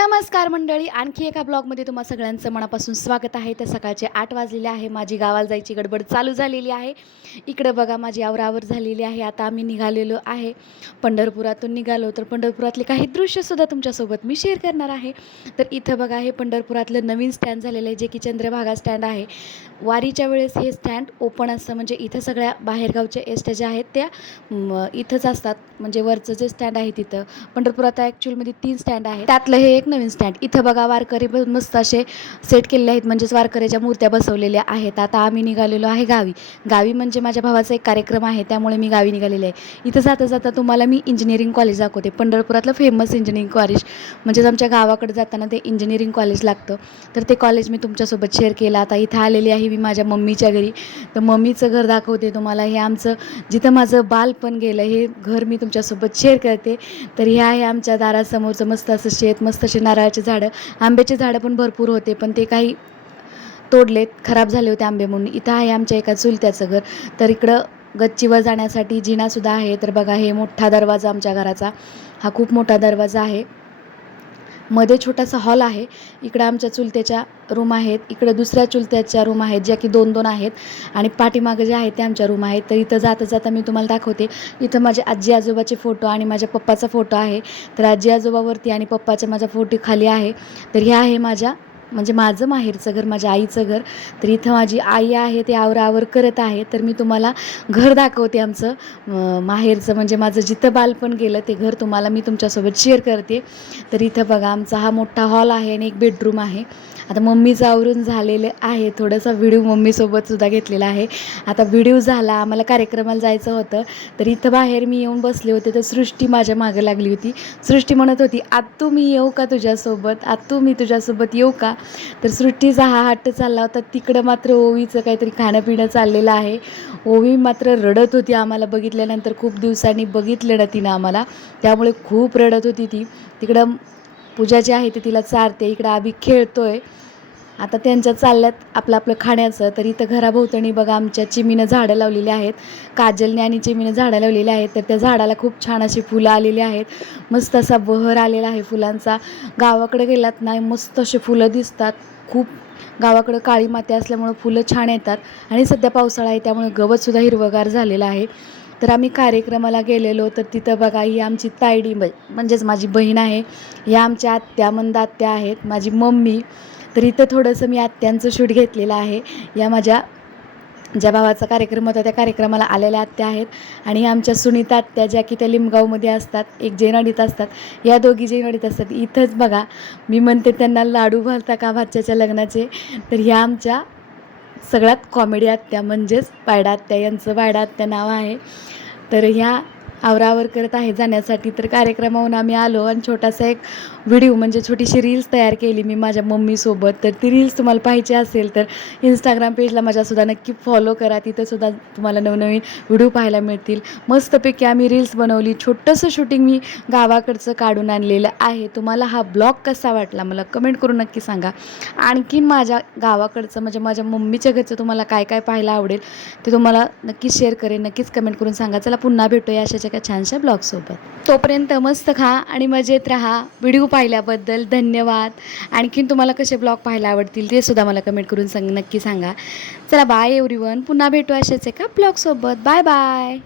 नमस्कार मंडळी आणखी एका ब्लॉगमध्ये तुम्हा सगळ्यांचं मनापासून स्वागत आहे. तर सकाळचे आठ वाजलेले आहे माझी गावाला जायची गडबड चालू झालेली आहे. इकडं बघा माझी आवरावर झालेली आहे. आता आम्ही निघालेलो आहे पंढरपुरातून निघालो. तर पंढरपुरातले काही दृश्यसुद्धा तुमच्यासोबत मी शेअर करणार आहे. तर इथं बघा हे पंढरपुरातलं नवीन स्टँड झालेलं आहे जे की चंद्रभागा स्टँड आहे. वारीच्या वेळेस हे स्टँड ओपन असतं. म्हणजे इथं सगळ्या बाहेरगावच्या एसट्या ज्या आहेत त्या इथंच असतात. म्हणजे वरचं जे स्टँड आहे तिथं. पंढरपुरात ॲक्च्युअलमध्ये तीन स्टँड आहे त्यातलं हे एक नवीन स्टँड इथं बघा वारकरी पण मस्त असे सेट केलेले आहेत. म्हणजेच वारकऱ्याच्या मूर्त्या बसवलेल्या आहेत. आता आम्ही निघालेलो आहे गावी. गावी म्हणजे माझ्या भावाचा एक कार्यक्रम आहे त्यामुळे मी गावी निघालेले आहे. इथं जाता जाता तुम्हाला मी इंजिनिअरिंग कॉलेज दाखवते. पंढरपुरातलं फेमस इंजिनिअरिंग कॉलेज म्हणजेच आमच्या गावाकडे जाताना ते इंजिनिअरिंग कॉलेज लागतं. तर ते कॉलेज मी तुमच्यासोबत शेअर केलं. आता इथं आलेली आहे मी माझ्या मम्मीच्या घरी. तर मम्मीचं घर दाखवते तुम्हाला. हे आमचं जिथं माझं बालपण गेलं हे घर मी तुमच्यासोबत शेअर करते. तर हे आहे आमच्या दारासमोरचं मस्त असं शेत मस्त असे नारळाचे झाडं आंब्याचे झाडं पण भरपूर होते पण ते काही तोडलेत खराब झाले होते आंबे म्हणून. इथं आहे आमच्या एका चुलत्याचं घर. तर इकडं गच्चीवर जाण्यासाठी जिनासुद्धा आहे. तर बघा हे मोठा दरवाजा आमच्या घराचा. हा खूप मोठा दरवाजा आहे. मध्ये छोटासा हॉल आहे. इकडं आमच्या चुलत्याच्या रूम आहेत. इकडं दुसऱ्या चुलत्याच्या रूम आहेत ज्या की दोन दोन आहेत. आणि पाठीमागं जे आहेत ते आमच्या रूम आहेत. तर इथं जाता जाता मी तुम्हाला दाखवते. इथं माझे आजी आजोबाचे फोटो आणि माझ्या पप्पाचा फोटो आहे. तर आजी आजोबावरती आणि पप्पाच्या माझ्या फोटो खाली आहे. तर हे आहे माझ्या म्हणजे माझं माहेरचं घर माझ्या आईचं घर तर इथं माझी आई आहे ते आवरावर करत आहे. तर मी तुम्हाला घर दाखवते आमचं. माहेरचं म्हणजे माझं जिथं बालपण गेलं ते घर तुम्हाला मी तुमच्यासोबत शेअर करते. तर इथं बघा आमचा हा मोठा हॉल आहे आणि एक बेडरूम आहे. आता मम्मीचं आवरून झालेलं आहे. थोडासा व्हिडिओ मम्मीसोबतसुद्धा घेतलेला आहे. आता व्हिडिओ झाला आम्हाला कार्यक्रमाला जायचं होतं. तर इथं बाहेर मी येऊन बसले होते तर सृष्टी माझ्या मागं लागली होती. सृष्टी म्हणत होती आत्तू मी येऊ का तुझ्यासोबत? आत्तू मी तुझ्यासोबत येऊ का? तर सृष्टीचा हा हट्ट चालला होता. तिकडं मात्र ओवीचं काहीतरी खाणं पिणं चाललेलं आहे. ओवी मात्र रडत होती आम्हाला बघितल्यानंतर. खूप दिवसांनी बघितलं ना तिनं आम्हाला. त्यामुळे खूप रडत होती ती. तिकडं पूजा जी आहे ती तिला चारते. इकडं आम्ही खेळतोय. आता त्यांच्या चालल्यात आपलं आपलं खाण्याचं. तर इथं घराभोवतणी बघा आमच्या चिमीनं झाडं लावलेली आहेत. काजलने आणि चिमीनं झाडं लावलेली आहेत. तर त्या झाडाला खूप छान अशी फुलं आलेली आहेत. मस्त असा बहर आलेला आहे फुलांचा. गावाकडे गेलात नाही मस्त असे फुलं दिसतात. खूप गावाकडं काळी माती असल्यामुळं फुलं छान येतात. आणि सध्या पावसाळा आहे त्यामुळे गवतसुद्धा हिरवगार झालेलं आहे. तर आम्ही कार्यक्रमाला गेलेलो. तर तिथं बघा ही आमची तायडी म्हणजेच माझी बहीण आहे. ह्या आमच्या आत्या मंद आत्या आहेत. माझी मम्मी तर इथं थोडंसं मी आत्यांचं शूट घेतलेलं आहे. या माझ्या ज्या भावाचा कार्यक्रम होता त्या कार्यक्रमाला आलेल्या आत्या आहेत. आणि आमच्या सुनीता आत्या ज्या की त्या लिमगावमध्ये असतात एक जैनडीत असतात. या दोघी जैनडीत असतात. इथंच बघा मी म्हणते त्यांना लाडू घालता का भाच्याच्या लग्नाचे? तर ह्या आमच्या सगळ्यात कॉमेडी आत्या म्हणजेच पायडा आत्या. यांचं पायडा आत्या नाव आहे. तर ह्या आवरावर करत आहे जाण्यासाठी. तर कार्यक्रमाहून आम्ही आलो आणि छोटासा एक व्हिडिओ म्हणजे छोटीशी रील्स तयार केली मी माझ्या मम्मीसोबत तर ती रील्स तुम्हाला पाहिजे असेल तर इंस्टाग्राम पेजला माझ्यासुद्धा नक्की फॉलो करा. तिथंसुद्धा तुम्हाला नवनवीन व्हिडिओ पाहायला मिळतील. मस्तपैकी आम्ही रील्स बनवली. छोटंसं शूटिंग मी गावाकडचं काढून आणलेलं आहे. तुम्हाला हा ब्लॉग कसा वाटला मला कमेंट करून नक्की सांगा. आणखीन माझ्या गावाकडचं म्हणजे माझ्या मम्मीच्या घरचं तुम्हाला काय काय पाहायला आवडेल ते तुम्हाला नक्कीच शेअर करेन. नक्कीच कमेंट करून सांगा. चला पुन्हा भेटूया अशाच्या एका छानशा ब्लॉगसोबत तोपर्यंत मस्त खा आणि मजेत राहा. व्हिडिओ पाहिल्याबद्दल धन्यवाद. आणखीन तुम्हाला कसे ब्लॉग पाहायला आवडतील ते सुद्धा मला कमेंट करून सांग नक्की सांगा. चला बाय एव्हरीवन पुन्हा भेटू अशाच एका ब्लॉगसोबत बाय बाय